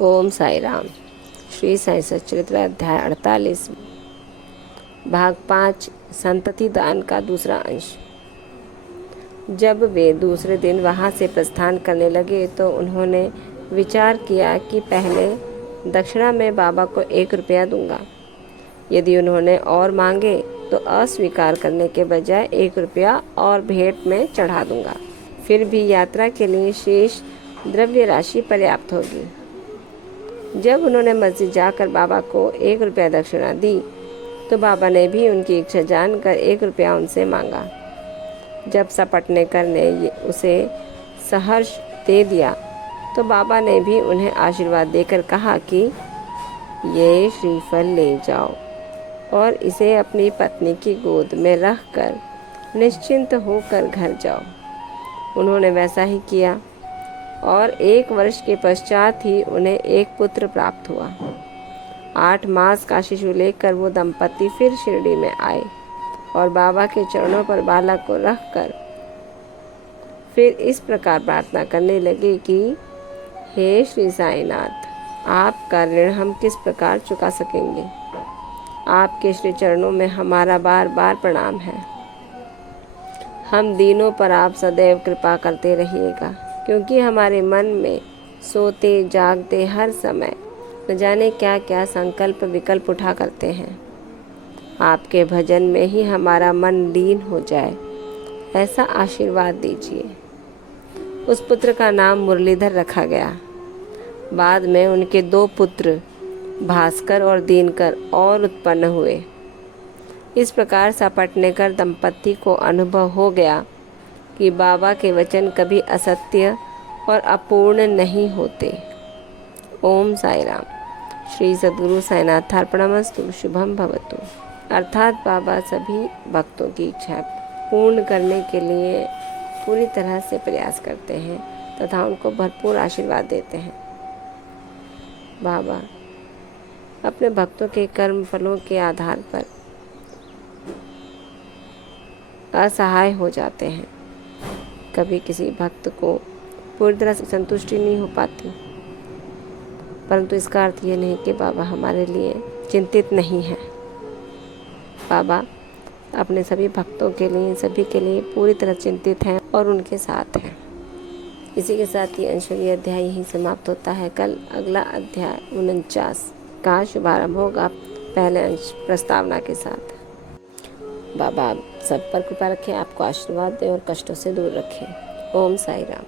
ओम साई राम। श्री साई सच्चरित्र अध्याय 48 भाग 5 संतति दान का दूसरा अंश। जब वे दूसरे दिन वहाँ से प्रस्थान करने लगे तो उन्होंने विचार किया कि पहले दक्षिणा में बाबा को 1 रुपया दूंगा। यदि उन्होंने और मांगे तो अस्वीकार करने के बजाय 1 रुपया और भेंट में चढ़ा दूंगा। फिर भी यात्रा के लिए शेष द्रव्य राशि पर्याप्त होगी। जब उन्होंने मस्जिद जाकर बाबा को 1 रुपया दक्षिणा दी तो बाबा ने भी उनकी इच्छा जानकर 1 रुपया उनसे मांगा। जब सपटनेकर ने उसे सहर्ष दे दिया तो बाबा ने भी उन्हें आशीर्वाद देकर कहा कि ये श्रीफल ले जाओ और इसे अपनी पत्नी की गोद में रखकर निश्चिंत होकर घर जाओ। उन्होंने वैसा ही किया और 1 वर्ष के पश्चात ही उन्हें एक पुत्र प्राप्त हुआ। 8 मास का शिशु लेकर वो दंपति फिर शिरडी में आए और बाबा के चरणों पर बालक को रखकर फिर इस प्रकार प्रार्थना करने लगे कि हे श्री साईनाथ, आपका ऋण हम किस प्रकार चुका सकेंगे। आपके श्री चरणों में हमारा बार बार प्रणाम है। हम दीनों पर आप सदैव कृपा करते रहिएगा, क्योंकि हमारे मन में सोते जागते हर समय न जाने क्या क्या संकल्प विकल्प उठा करते हैं। आपके भजन में ही हमारा मन लीन हो जाए, ऐसा आशीर्वाद दीजिए। उस पुत्र का नाम मुरलीधर रखा गया। बाद में उनके 2 पुत्र भास्कर और दीनकर और उत्पन्न हुए। इस प्रकार सपटनेकर दंपति को अनुभव हो गया कि बाबा के वचन कभी असत्य और अपूर्ण नहीं होते। ओम साई राम। श्री सद्गुरु साईनाथार्पणमस्तु। शुभम भवतु। अर्थात बाबा सभी भक्तों की इच्छा पूर्ण करने के लिए पूरी तरह से प्रयास करते हैं तथा उनको भरपूर आशीर्वाद देते हैं। बाबा अपने भक्तों के कर्म फलों के आधार पर असहाय हो जाते हैं। कभी किसी भक्त को पूरी तरह से संतुष्टि नहीं हो पाती, परंतु इसका अर्थ ये नहीं कि बाबा हमारे लिए चिंतित नहीं है। बाबा अपने सभी भक्तों के लिए, सभी के लिए पूरी तरह चिंतित हैं और उनके साथ हैं। इसी के साथ ये अंशलीय अध्याय यहीं समाप्त होता है। कल अगला अध्याय 49 का शुभारंभ होगा पहले अंश प्रस्तावना के साथ। बाबा आप सब पर कृपा रखें, आपको आशीर्वाद दें और कष्टों से दूर रखें। ओम साई राम।